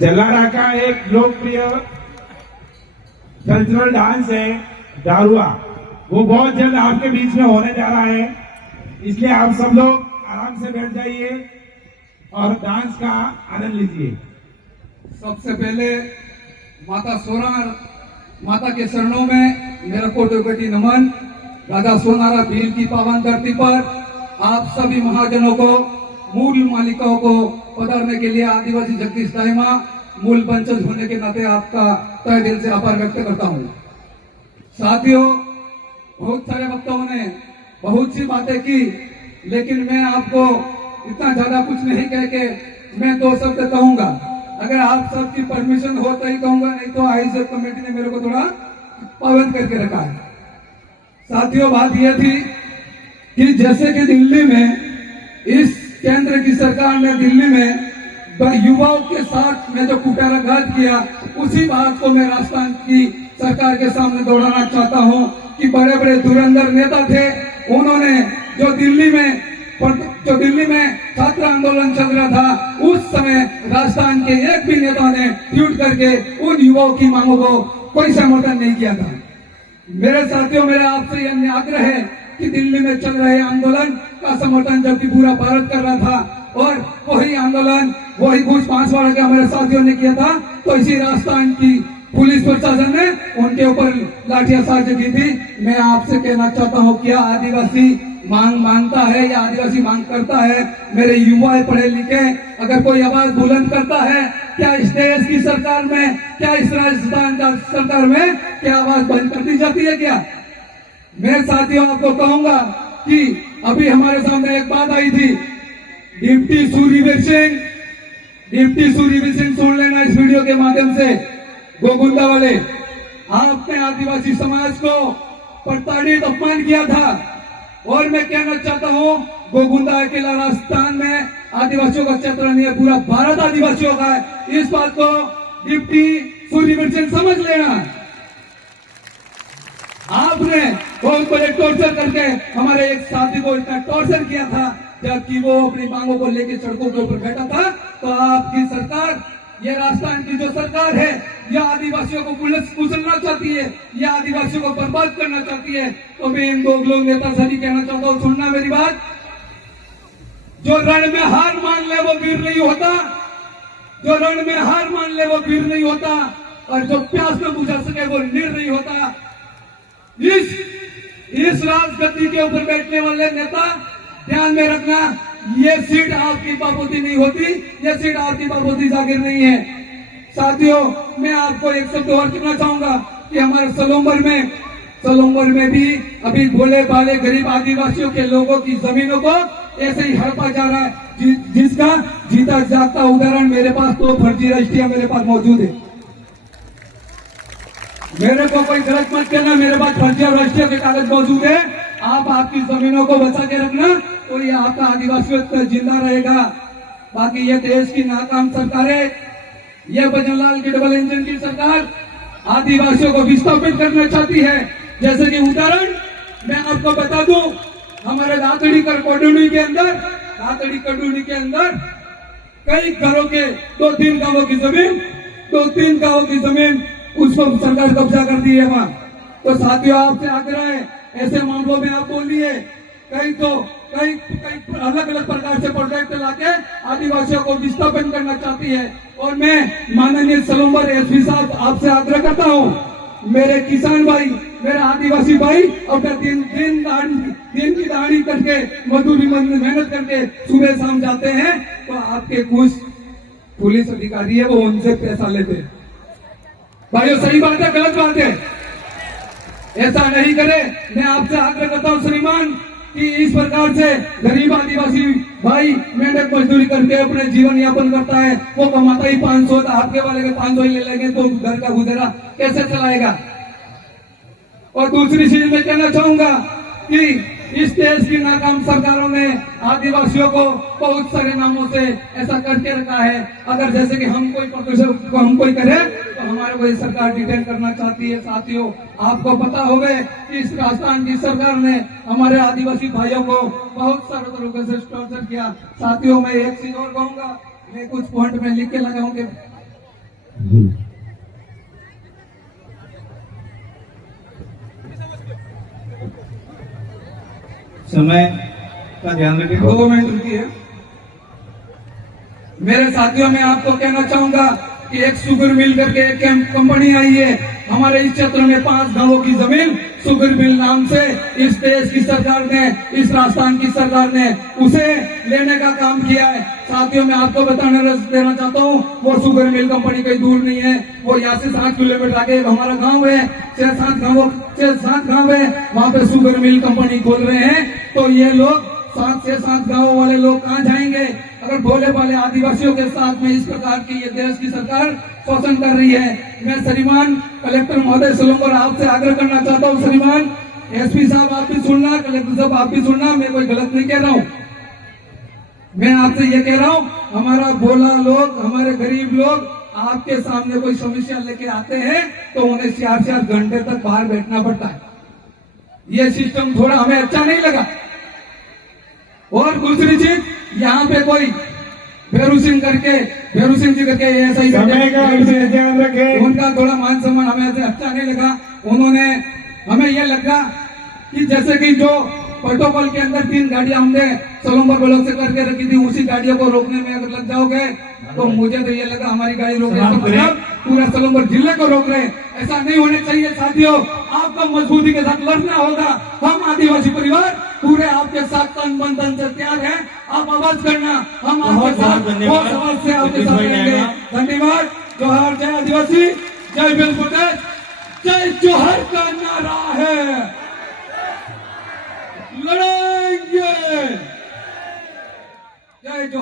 जलारा का एक लोकप्रिय कल्चरल डांस है दारुआ, वो बहुत जल्द आपके बीच में होने जा रहा है, इसलिए आप सब लोग आराम से बैठ जाइए और डांस का आनंद लीजिए। सबसे पहले माता सोनार माता के चरणों में मेरा कोटि नमन। राजा सोनारा भील की पावन धरती पर आप सभी महाजनों को, मूल मालिकाओं को पधारने के लिए आदिवासी जगदीश दाइमा मूल वंशज होने के नाते आपका तहे दिल से आभार व्यक्त करता हूँ। साथियों, बहुत सारे वक्ताओं ने बहुत सी बातें की, लेकिन मैं आपको इतना ज्यादा कुछ नहीं कह के मैं 2 शब्द कहूंगा। अगर आप सबकी परमिशन हो तो ही कहूंगा, नहीं तो आयोजक कमेटी ने मेरे को थोड़ा पाबंद करके रखा है। साथियों, बात यह थी कि जैसे कि दिल्ली में इस केंद्र की सरकार ने दिल्ली में युवाओं के साथ में जो कुटाराघात किया, उसी बात को मैं राजस्थान की सरकार के सामने दोहराना चाहता हूं कि बड़े बड़े धुरंधर नेता थे, उन्होंने जो दिल्ली में छात्र आंदोलन चल रहा था, उस समय राजस्थान के एक भी नेता ने ट्वीट करके उन युवाओं की मांगों को कोई समर्थन नहीं किया था। मेरे साथियों, मेरा आपसे यह आग्रह है कि दिल्ली में चल रहे आंदोलन का समर्थन जबकि पूरा भारत कर रहा था और वही आंदोलन वही कुछ बांसवाड़ा के हमारे साथियों ने किया था, तो इसी राजस्थान की पुलिस प्रशासन ने उनके ऊपर लाठियाचार्ज की थी। मैं आपसे कहना चाहता हूँ, क्या आदिवासी मांग मांगता है या आदिवासी मांग करता है? मेरे युवा पढ़े लिखे, अगर कोई आवाज बुलंद करता है, क्या इस देश की सरकार में, क्या इस राजस्थान का सरकार में क्या आवाज बंद कर दी जाती है क्या? मैं साथियों आपको कहूंगा कि अभी हमारे सामने एक बात आई थी, डिप्टी सूर्यवीर सिंह सुन लेना इस वीडियो के माध्यम से। गोगुंदा वाले, आपने आदिवासी समाज को प्रताड़ित अपमान किया था, और मैं कहना चाहता हूं, गोगुंदा अकेला राजस्थान में आदिवासियों का क्षेत्र नहीं है, पूरा भारत आदिवासियों का है। इस बात को डिप्टी सूर्यवीर सिंह समझ लेना। आपने बहुत बड़े टॉर्चर करके हमारे एक साथी को इतना टॉर्चर किया था, जबकि वो अपनी मांगों को लेकर सड़कों के ऊपर बैठा था। तो आपकी सरकार, ये राजस्थान की जो सरकार है, यह आदिवासियों को कुचलना चाहती है, यह आदिवासियों को बर्बाद करना चाहती है। तो मैं इन 2 लोग नेता से भी कहना चाहता हूँ, सुनना मेरी बात, जो रण में हार मान ले वो वीर नहीं होता, जो रण में हार मान ले वो वीर नहीं होता, और जो प्यास में बुझा सके वो नीर नहीं होता। इस राजगद्दी के ऊपर बैठने वाले नेता, ध्यान में रखना, ये सीट आपकी बाबूती नहीं होती, ये सीट आपकी बाबूती जागीर नहीं है। साथियों, मैं आपको एक शब्द और कहना चाहूंगा कि हमारे सलोंबर में भी अभी भोले भाले गरीब आदिवासियों के लोगों की जमीनों को ऐसे ही हड़पा जा रहा है, जिसका जीता जागता उदाहरण मेरे पास तो फर्जी रजिस्ट्रियां मेरे पास मौजूद है। मेरे को कोई गलत मत कहना, मेरे पास फर्जी रजिस्ट्रियों के कागज मौजूद है। आप आपकी जमीनों को बचा के रखना, तो ये आपका आदिवासियों जिंदा रहेगा। बाकी ये देश की नाकाम सरकार है, ये भजनलाल की डबल इंजन की सरकार आदिवासियों को विस्थापित करना चाहती है। जैसे कि उदाहरण मैं आपको बता दूं, हमारे रातड़ी कडूनी के अंदर कई घरों के 2-3 गांवों की जमीन उसको सरकार कब्जा कर दी है वहां। तो साथियों, आपसे आग्रह है, ऐसे मामलों में आप बोलिए। कई अलग अलग प्रकार से प्रोजेक्ट लाके आदिवासियों को विस्थापन करना चाहती है। और मैं माननीय सलोंबर एसपी साहब आपसे आग्रह करता हूं, मेरे किसान भाई, मेरे आदिवासी भाई अपना दिन की दहाड़ी करके, मजदूरी मेहनत करके सुबह शाम जाते हैं, तो आपके कुछ पुलिस अधिकारी है वो उनसे पैसा लेते हैं। भाइयों, सही बात है गलत बात है? ऐसा नहीं करे। मैं आपसे आग्रह करता हूं श्रीमान कि इस प्रकार से गरीब आदिवासी भाई मेहनत मजदूरी करके अपने जीवन यापन करता है, वो कमाता ही 500, आपके वाले के 500 ही ले लेंगे तो घर का गुजारा कैसे चलाएगा? और दूसरी चीज मैं कहना चाहूंगा कि इस देश की नाकाम सरकारों ने आदिवासियों को बहुत सारे नामों से ऐसा करके रखा है। अगर जैसे कि हम कोई प्रदूषण को हम कोई करे तो हमारे को ये सरकार डिटेन करना चाहती है। साथियों, आपको पता होगा कि इस राजस्थान की सरकार ने हमारे आदिवासी भाइयों को बहुत सारे तरीके से टॉर्चर किया। साथियों, मैं एक चीज और कहूंगा, मैं कुछ पॉइंट में लिख के लगाऊंगे। समय का ध्यान रखें। 2 मिनट रुकिए। मेरे साथियों, मैं आपको कहना चाहूंगा कि एक शुगर मिल करके एक कंपनी आई है हमारे इस क्षेत्र में। 5 गांवों की जमीन शुगर मिल नाम से इस देश की सरकार ने, इस राजस्थान की सरकार ने उसे लेने का काम किया है। साथियों, मैं आपको देना चाहता हूँ, वो शुगर मिल कंपनी कहीं दूर नहीं है। वो यहाँ से 7 किलोमीटर आगे हमारा गांव है, 6-7 गांव है, वहां पे शुगर मिल कंपनी खोल रहे हैं। तो ये लोग 7 से 7 गांवों वाले लोग कहाँ जाएंगे अगर भोले भाले आदिवासियों के साथ में इस प्रकार की ये देश की सरकार शोषण कर रही है। मैं श्रीमान कलेक्टर महोदय सोलंकर आपसे आग्रह करना चाहता हूँ, श्रीमान एसपी साहब आप भी सुनना, कलेक्टर साहब आप भी सुनना, मैं कोई गलत नहीं कह रहा हूँ। मैं आपसे ये कह रहा हूँ, हमारा भोला लोग, हमारे गरीब लोग आपके सामने कोई समस्या लेके आते हैं तो उन्हें 4-4 घंटे तक बाहर बैठना पड़ता है। ये सिस्टम थोड़ा हमें अच्छा नहीं लगा। और दूसरी चीज, यहाँ पे कोई भैरू सिंह जी करके ऐसा ही समय का विशेष ध्यान रखें। उनका थोड़ा मान सम्मान हमें ऐसे अच्छा नहीं लगा। उन्होंने हमें यह लगा कि जैसे कि जो प्रोटोकॉल के अंदर 3 गाड़ियां हमने सोलंबर ब्लॉक से करके रखी थी, उसी गाड़ियों को रोकने में अगर लग जाओगे तो मुझे तो ये लगा हमारी गाड़ी रोक रहे हैं, मतलब पूरा सोलंबर जिले को रोक रहे हैं। ऐसा नहीं होने चाहिए साथियों, आपको मजबूती के साथ लड़ना होगा। हम आदिवासी परिवार पूरे आपके साथ तन मन धन से तैयार है। आप आवाज करना, हम आपके साथ बहुत आवाज से आपके साथ रहेंगे। धन्यवाद। जोहार, जय आदिवासी, जय बिल्कुल।